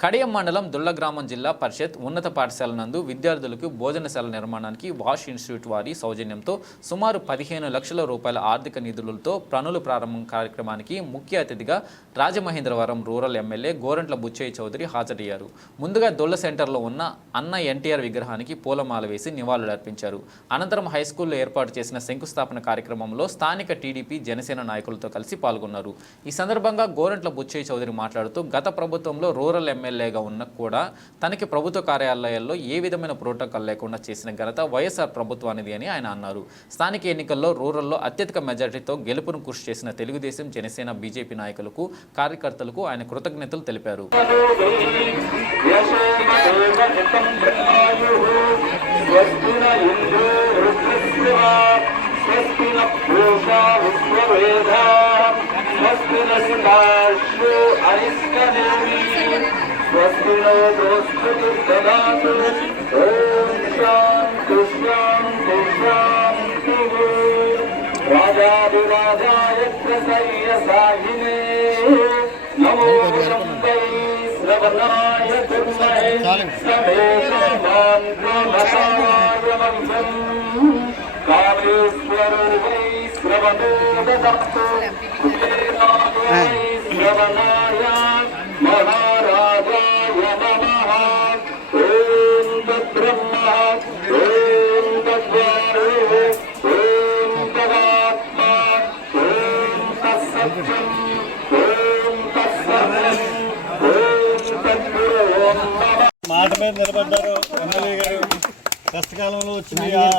కడియం మండలం దుళ్ళ గ్రామం జిల్లా పరిషత్ ఉన్నత పాఠశాల నందు విద్యార్థులకు భోజనశాల నిర్మాణానికి వాష్ ఇన్స్టిట్యూట్ వారి సౌజన్యంతో సుమారు పదిహేను లక్షల రూపాయల ఆర్థిక నిధులతో ప్రణులు ప్రారంభం కార్యక్రమానికి ముఖ్య అతిథిగా రాజమహేంద్రవరం రూరల్ ఎమ్మెల్యే గోరంట్ల బుచ్చయ్య చౌదరి హాజరయ్యారు. ముందుగా దొల్ల సెంటర్లో ఉన్న అన్న ఎన్టీఆర్ విగ్రహానికి పూలమాల వేసి నివాళులర్పించారు అనంతరం హై స్కూల్లో ఏర్పాటు చేసిన శంకుస్థాపన కార్యక్రమంలో స్థానిక టీడీపీ జనసేన నాయకులతో కలిసి పాల్గొన్నారు. ఈ సందర్భంగా గోరంట్ల బుచ్చయ్య చౌదరి మాట్లాడుతూ గత ప్రభుత్వంలో రూరల్ ఎమ్మెల్యేగా ఉన్న కూడా తనకి ప్రభుత్వ కార్యాలయాల్లో ఏ విధమైన ప్రోటోకాల్ లేకుండా చేసిన ఘనత వైఎస్ఆర్ ప్రభుత్వానిది అని ఆయన అన్నారు. స్థానిక ఎన్నికల్లో రూరల్లో అత్యధిక మెజార్టీతో గెలుపును కృషి చేసిన తెలుగుదేశం జనసేన బీజేపీ నాయకులకు కార్యకర్తలకు ఆయన కృతజ్ఞతలు తెలిపారు. స్వస్తి న ఇంద్రో దదాతు ఓం శాంతి శాంతి శాంతి ప్రసయ్య నమో శ్రవణాయ సమేషామాన్ వై శ్రవణో దదత్తు మీద నిలబడ్డారు. ఎమ్మెల్యే గారు కష్టకాలంలో వచ్చిన ఆ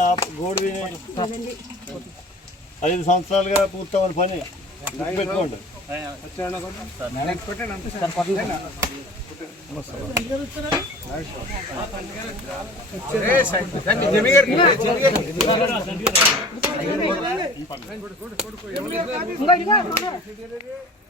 ఐదు సంవత్సరాలుగా పూర్తవని పని. పెట్టుకోండి గుర్తుపెట్టుకోండి.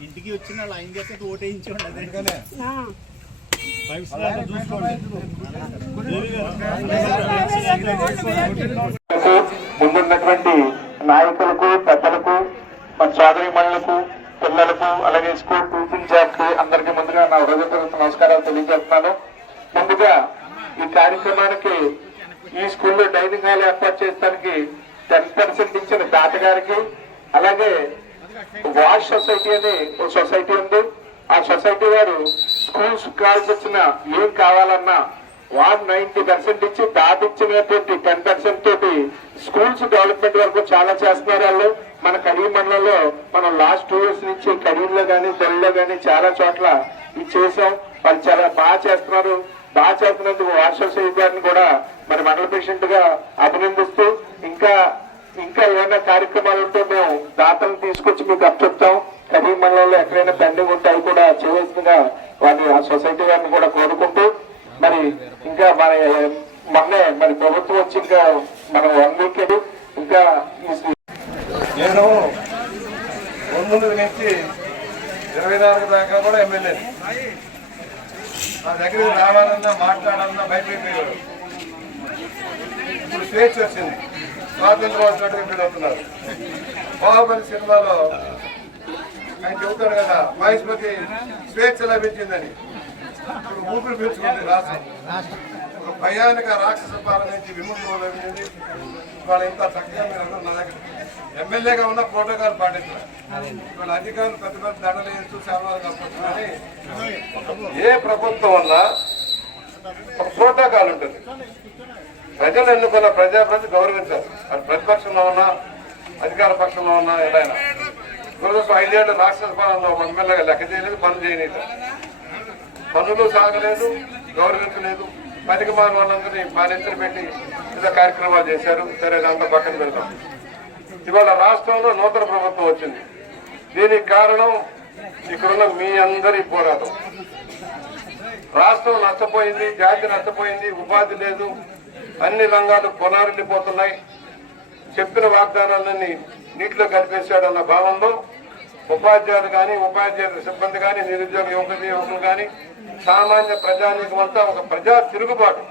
ఇంటికి వచ్చిన వాళ్ళు ఆయన చేస్తే ఓటు వేయించండి అదే ముందున్నటువంటి నాయకులకు పెద్దలకు మన సోదరిమణులకు పిల్లలకు అలాగే స్కూల్ టీచింగ్ జాబ్కి అందరికీ ముందుగా నా హృదయపూర్వక నమస్కారాలు తెలియజేస్తున్నాను. ముందుగా ఈ కార్యక్రమానికి ఈ స్కూల్లో డైనింగ్ హాల్ ఏర్పాటు చేయడానికి టెన్ పర్సెంట్ ఇచ్చిన తాతగారికి అలాగే వాష్ సొసైటీ అని ఒక సొసైటీ ఉంది. ఆ సొసైటీ వారు స్కూల్స్ కావాల్సి వచ్చిన ఏం కావాలన్నా వన్ నైన్టీ పర్సెంట్ ఇచ్చి దాటిచ్చినటువంటి టెన్ పర్సెంట్ తోటి స్కూల్స్ డెవలప్మెంట్ వరకు చాలా చేస్తున్నారు వాళ్ళు. మన కరీం మండలంలో మనం లాస్ట్ టూ ఇయర్స్ నుంచి కరీంలో కానీ తెలుగులో కానీ చాలా చోట్ల ఇది చేసాం వాళ్ళు చాలా బాగా చేస్తున్నారు. బాగా చేస్తున్నందుకు వాట్సాప్ గారిని కూడా మరి మండల ప్రెసిడెంట్గా అభినందిస్తూ ఇంకా ఇంకా ఏమైనా కార్యక్రమాలు ఉంటే మేము దాతలు తీసుకొచ్చి మీకు అప్పచెప్తాం. కరీం మండలంలో ఎక్కడైనా పెండింగ్ ఉంటే అవి కూడా చేయవలసిందిగా వారిని ఆ సొసైటీ వారిని కూడా కోరుకుంటూ మరి ఇంకా మన మొన్నే మరి ప్రభుత్వం వచ్చి ఇంకా మనం వన్ వీక్ ఇంకా ఈ నేను పంతొమ్మిది నుంచి ఇరవై నాలుగు దాకా కూడా ఎమ్మెల్యే. నా దగ్గరికి రావాలన్నా మాట్లాడాలన్నా భయపడిపోయాడు ఇప్పుడు స్వేచ్ఛ వచ్చింది. స్వాతంత్రం వచ్చినట్టుగా ఫీల్ అవుతున్నారు. బాహుబలి సినిమాలో ఆయన చెబుతాడు కదా మహేష్పతి స్వేచ్ఛ లభించిందని. ఇప్పుడు ఊపిరి పీల్చుకుంది రాష్ట్రం. ఒక భయానిక రాక్షస పాలన నుంచి విముక్తి లభించింది ఇవాళ ఇంత చక్కగా మీరు అందరూ నా దగ్గర ఎమ్మెల్యేగా ఉన్న ప్రోటోకాల్ పాటించారు ఇవాళ అధికారులు పెద్ద పెద్ద దండలు వేస్తూ సేవలు కప్పచ్చు కానీ ఏ ప్రభుత్వం ఉన్నా ఒక ప్రోటోకాల్ ఉంటుంది? ప్రజలు ఎన్నుకున్న ప్రజాప్రతి గౌరవించాలి. అది ప్రతిపక్షంలో ఉన్నా అధికార పక్షంలో ఉన్నా ఎలా దురదృష్టం ఐదేళ్ళు రాక్షస పాలనలో ఎమ్మెల్యేగా లెక్క చేయలేదు పనులు చేయలేదు పనులు సాగలేదు గౌరవించలేదు. పనికి మాన వాళ్ళందరినీ బాధ్యతలు పెట్టి వివిధ కార్యక్రమాలు చేశారు. సరే అంత పక్కన పెడతాం ఇవాళ రాష్ట్రంలో నూతన ప్రభుత్వం వచ్చింది. దీనికి కారణం ఇక్కడున్న మీ అందరి పోరాటం. రాష్ట్రం నష్టపోయింది జాతి నష్టపోయింది ఉపాధి లేదు అన్ని రంగాలు కొనారెళ్ళిపోతున్నాయి చెప్పిన వాగ్దానాలన్నీ నీటిలో కలిపేశాడన్న భావంలో ఉపాధ్యాయులు కానీ ఉపాధ్యాయుల సిబ్బంది కానీ నిరుద్యోగ యువకులు యువకులు కానీ సామాన్య ప్రజానీకమంతా ఒక ప్రజా తిరుగుబాటు.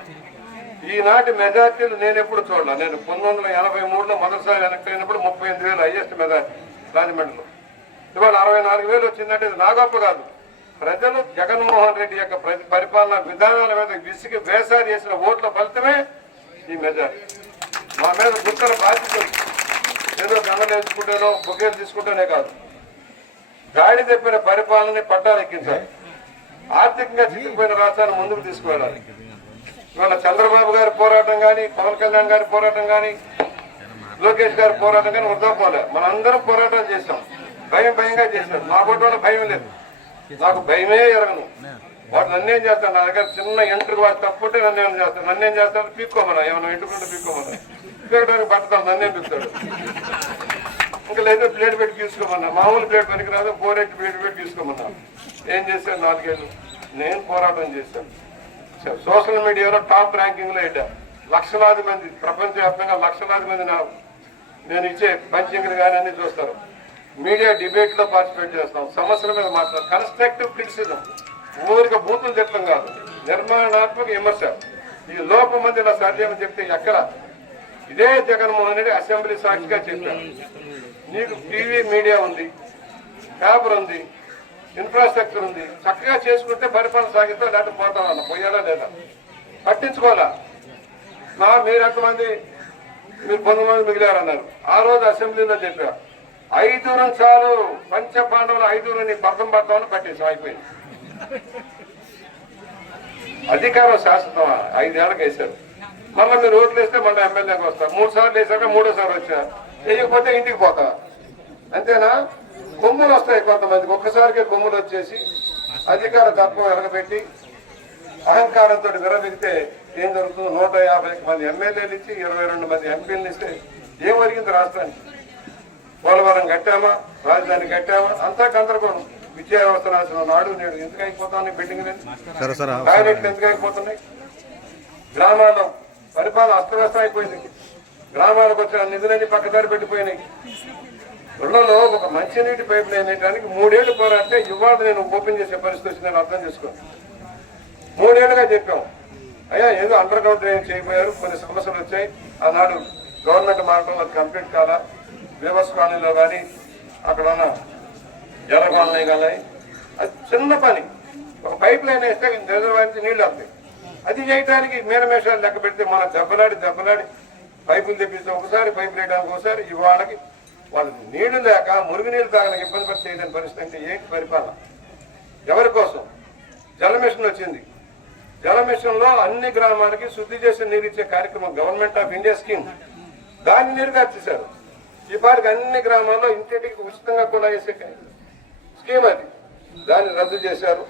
ఈనాటి మెజార్టీలు నేను ఎప్పుడు చూడలే. నేను పంతొమ్మిది వందల ఎనభై మూడులో మొదటిసారి వెనక్కి అయినప్పుడు ముప్పై ఎనిమిది వేలు హైయెస్ట్ మెజార్టీ రాజమండ్రిలో. ఇవాళ అరవై నాలుగు వేలు వచ్చిందంటే ఇది నా గొప్ప కాదు ప్రజలు జగన్మోహన్ రెడ్డి యొక్క పరిపాలన విధానాల మీద విసిగి వేసారి చేసిన ఓట్ల ఫలితమే ఈ మెజార్టీ. మా మీద గుర్తుల బాధ్యత ఏదో గంగలు వేసుకుంటేనో బొకేలు తీసుకుంటేనే కాదు. గాడి తెప్పిన పరిపాలనని పట్టాలు ఎక్కించాలి ఆర్థికంగా చిక్కిపోయిన రాష్ట్రాన్ని ముందుకు తీసుకువెళ్ళాలి. మన చంద్రబాబు గారి పోరాటం కానీ పవన్ కళ్యాణ్ గారి పోరాటం కానీ లోకేష్ గారి పోరాటం కానీ వృధా పోలే. మనందరం పోరాటం చేశాం. భయం భయంగా చేశాం నా కొట్టు భయం లేదు. నాకు భయమే ఎరగను. వాడు ఏం చేస్తాను. నా దగ్గర చిన్న ఎంట్రీ వాడు తప్పుంటే నన్ను ఏమైనా చేస్తాను నన్నేం చేస్తాను పీక్కోమన్నా. ఏమైనా ఎంటుకుంటే పీక్కోమన్నా. పీకడానికి పట్టతాను నన్నేం పీకుతాడు. ఇంకా లేదా ప్లేట్ పెట్టి తీసుకోమన్నా మామూలు ప్లేట్ పనికిరాదు. ఫోర్ ఎయిట్ ప్లేట్ పెట్టి తీసుకోమన్నా ఏం చేశాను నాలుగేళ్ళు? నేను పోరాటం చేశాను. సోషల్ మీడియాలో టాప్ ర్యాంకింగ్లో పెట్టా లక్షలాది మంది ప్రపంచవ్యాప్తంగా లక్షలాది మంది నా నేను ఇచ్చే పంచింగ్లు కానీ అన్ని చూస్తారు. మీడియా డిబేట్లో పార్టిసిపేట్ చేస్తాం సమస్యల మీద మాట్లాడతాం. Constructive criticism. ఊరిక బూతులు చెప్పడం కాదు. నిర్మాణాత్మక విమర్శ. ఈ లోపం మంది ఇలా సాధ్యమని చెప్తే ఎక్కడ? ఇదే జగన్మోహన్ రెడ్డి అసెంబ్లీ సాక్షిగా చెప్పారు. నీకు టీవీ మీడియా ఉంది పేపర్ ఉంది ఇన్ఫ్రాస్ట్రక్చర్ ఉంది. చక్కగా చేసుకుంటే పరిపాలన సాగిస్తా లేకపోతే పోతా వాళ్ళ. పోయాలా లేదా? పట్టించుకోవాలా? నా మీరు ఎంతమంది? మీరు పంతొమ్మిది మంది మిగిలారన్నారు. ఆ రోజు అసెంబ్లీలో చెప్పా. ఐదురం చాలు. పంచ పాండవులు ఐదుగురు నీ పర్థం పడతామని పట్టేసాం అయిపోయింది. అధికారం శాశ్వతమా ఐదేళ్ళకి వేశారు. మళ్ళీ మీరు ఓట్లు వేస్తే మళ్ళీ ఎమ్మెల్యేకి వస్తారు మూడు సార్లు వేసాక మూడోసారి వచ్చా. వేయకపోతే ఇంటికి పోతా. అంతేనా? కొమ్ములు వస్తాయి కొంతమందికి ఒక్కసారికే కొమ్ములు వచ్చేసి అధికార తత్వం ఎరగబెట్టి అహంకారంతో విరమిగితే ఏం జరుగుతుంది నూట యాభై మంది ఎమ్మెల్యేలు ఇచ్చి ఇరవై రెండు మంది ఎంపీలు ఇస్తే ఏం జరిగింది రాష్ట్రానికి? పోలవరం కట్టామా? రాజధాని కట్టామా? అంతా గందరగోళం. విద్యా వ్యవస్థ నాశనం నాడు నేడు ఎందుకు అయిపోతాను బిల్డింగ్ టాయిలెట్లు ఎందుకు అయిపోతున్నాయి? గ్రామాల్లో పరిపాలన అస్తవ్యస్తం అయిపోయింది. గ్రామాలకు వచ్చిన నిధులన్నీ పక్కదారి పెట్టిపోయినాయి. ఇళ్ళలో ఒక మంచినీటి పైపు లేనేటానికి మూడేళ్ళు పోరాడితే ఇవాళ నేను ఓపెన్ చేసే పరిస్థితి వచ్చిందని అర్థం చేసుకో మూడేళ్ళుగా చెప్పాం. అయ్యా ఏదో అండర్ గ్రౌండ్ డ్రైన్ చేయబోయారు కొన్ని సమస్యలు వచ్చాయి. ఆనాడు గవర్నమెంట్ మారటం అది కంప్లీట్ కాలా? వ్యవస్థ కాలనీలో కానీ అక్కడ ఉన్న జల కాలనీ కానీ. అది చిన్న పని. ఒక పైప్ లైన్ వేస్తే రిజర్వాయర్ నీళ్ళు వస్తాయి. అది చేయడానికి మీనమేషాలు లెక్క పెడితే మన దెబ్బలాడి దెబ్బలాడి పైపులు తెప్పిస్తే ఒకసారి పైపు వేయడానికి ఒకసారి ఇవాళకి వాళ్ళకి నీళ్ళు లేక మురుగునీళ్ళు తాగడానికి ఇబ్బంది పడి పరిస్థితి అంటే ఏంటి పరిపాలన? ఎవరి కోసం? జల మిషన్ వచ్చింది. జల మిషన్లో అన్ని గ్రామాలకి శుద్ధి చేసి నీరు ఇచ్చే కార్యక్రమం గవర్నమెంట్ ఆఫ్ ఇండియా స్కీమ్ దాన్ని నిర్గార్చేశారు ఈ పాటికి అన్ని గ్రామాల్లో ఇంటింటికి ఉచితంగా కూడా వేసే స్కీమ్ అది. దాన్ని రద్దు చేశారు.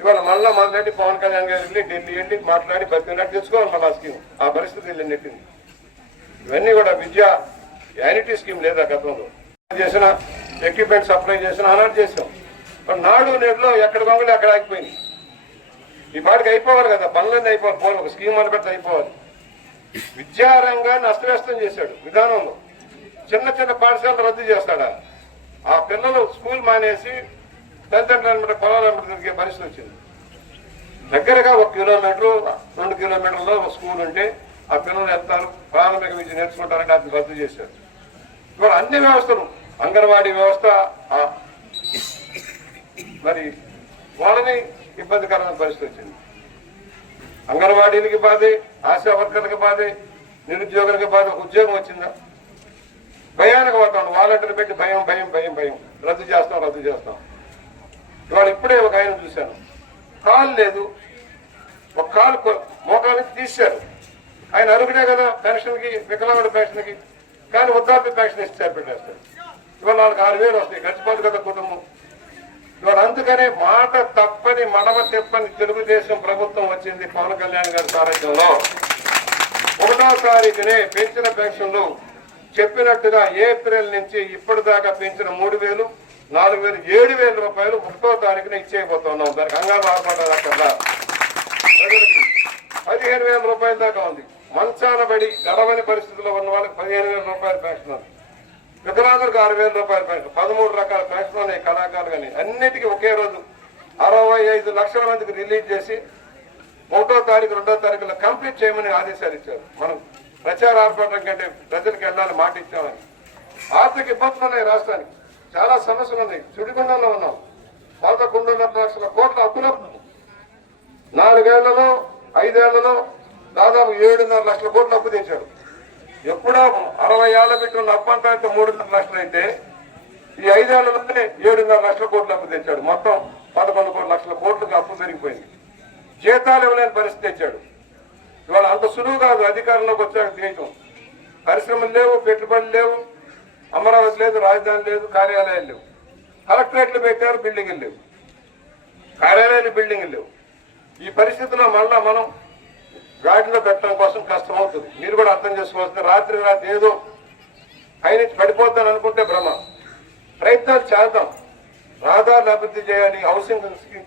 ఇవాళ మళ్ళా మాట్లాడి పవన్ కళ్యాణ్ గారు వెళ్ళి ఢిల్లీ వెళ్ళి మాట్లాడి బతికినట్టు తెచ్చుకోవాలి మళ్ళీ ఆ స్కీమ్ ఆ పరిస్థితి వెళ్ళి ఇవన్నీ కూడా విద్య యానిటీ స్కీమ్ లేదా గతంలో? చేసిన ఎక్విప్మెంట్ సప్లై చేసిన ఆనాడు చేసాం మరి నాడు నేడులో ఎక్కడ గొంగలు ఎక్కడ ఆగిపోయింది. ఈ పాటికి అయిపోవాలి కదా పనులన్నీ అయిపోవాలి పోలు ఒక స్కీమ్ అని పెడితే అయిపోవాలి. విద్యారంగాన్ని అస్తవ్యస్తం చేశాడు విధానంలో. చిన్న చిన్న పాఠశాలలు రద్దు చేస్తాడా? ఆ పిల్లలు స్కూల్ మానేసి తల్లిదండ్రులు అనమాట పొలాలు అనమాట తిరిగే పరిస్థితి వచ్చింది. దగ్గరగా ఒక కిలోమీటర్ రెండు కిలోమీటర్లో ఒక స్కూల్ ఉంటే ఆ పిల్లలు వెళ్తారు ప్రాథమిక విద్య నేర్చుకుంటారంటే అది రద్దు చేశారు. మరి అన్ని వ్యవస్థలు అంగన్వాడీ వ్యవస్థ మరి వాళ్ళని ఇబ్బందికరమైన పరిస్థితి వచ్చింది. అంగన్వాడీలకి బాధే ఆశా వర్కర్లకి బాధే నిరుద్యోగులకి బాధ ఉద్యోగం వచ్చిందా? భయానికి వాతావరణం. వాలంటీర్ పెట్టి భయం భయం భయం భయం. రద్దు చేస్తాం రద్దు చేస్తాం. ఇవాళ ఇప్పుడే ఒక ఆయన చూశాను. కాలు లేదు. ఒక కాలు కొ- మోకాలు నుంచి తీశారు. ఆయన అరుగుడే కదా పెన్షన్కి వికలాంగుడు పెన్షన్కి. కానీ వృద్ధాప్య పెన్షన్ ఇస్తే పెట్టేస్తారు ఇవాళ వాళ్ళకి ఆరు వేలు వస్తాయి గడిచిపోదు కదా కుటుంబం. ఇవాళ అందుకనే మాట తప్పని మడమ తిప్పని తెలుగుదేశం ప్రభుత్వం వచ్చింది పవన్ కళ్యాణ్ గారి సారథ్యంలో. ఒకటో తారీఖునే పెంచిన పెన్షన్లు చెప్పినట్టుగా ఏప్రిల్ నుంచి ఇప్పటిదాకా పెంచిన మూడు వేలు నాలుగు వేలు ఏడు వేల రూపాయలు ఒకటో తారీఖున ఇచ్చేయబోతున్నాం దానికి హంగామా బాధపడాలి అక్కడ. పదిహేను వేల రూపాయల దాకా ఉంది. మంచాన పడి గడవని పరిస్థితుల్లో ఉన్న వాళ్ళకి పదిహేను వేల రూపాయల పెన్షన్ వికలాంగులకు ఆరు వేల రూపాయల పెన్షన్. పదమూడు రకాల పెన్షన్ ఉన్నాయి కళాకారులు కానీ. అన్నిటికీ ఒకే రోజు అరవై ఐదు లక్షల మందికి రిలీజ్ చేసి ఒకటో తారీఖు రెండో తారీఖులో కంప్లీట్ చేయమని ఆదేశాలు ఇచ్చారు. మనం ప్రచార ఆర్పాటం కంటే ప్రజలకు వెళ్ళాలని మాట ఇచ్చామని. ఆర్థిక ఇబ్బందులు ఉన్నాయి రాష్ట్రానికి. చాలా సమస్యలు ఉన్నాయి. చుడిగుండంలో ఉన్నాం. పదకొండున్నర లక్షల కోట్ల అప్పులు. నాలుగేళ్ళలో ఐదేళ్ళలో దాదాపు ఏడున్నర లక్షల కోట్లు అప్పు తెచ్చాడు. ఎప్పుడో అరవై ఏళ్ళ పెట్టుకున్న అప్పు అంతా అయితే మూడున్నర లక్షలు అయితే ఈ ఐదేళ్ళలోనే ఏడున్నర లక్షల కోట్లు అప్పు తెచ్చాడు. మొత్తం పదకొండు కోట్ల లక్షల కోట్లకు అప్పు పెరిగిపోయింది. జీతాలు ఇవ్వలేని పరిస్థితి తెచ్చాడు. ఇవాళ అంత సులువు కాదు అధికారంలోకి వచ్చాక తీయటం పరిశ్రమలు లేవు పెట్టుబడులు లేవు అమరావతి లేదు రాజధాని లేదు కార్యాలయాలు లేవు. కలెక్టరేట్లు పెట్టారు బిల్డింగ్లు లేవు. కార్యాలయాలు బిల్డింగ్లు లేవు. ఈ పరిస్థితిలో మళ్ళా మనం గాడిలో పెట్టడం కోసం కష్టం అవుతుంది మీరు కూడా అర్థం చేసుకోవాల్సింది రాత్రి రాత్రి ఏదో పైనుంచి పడిపోతాను అనుకుంటే భ్రమ. ప్రయత్నాలు చేద్దాం. రహదారులు అభివృద్ధి చేయాలి హౌసింగ్ స్కీమ్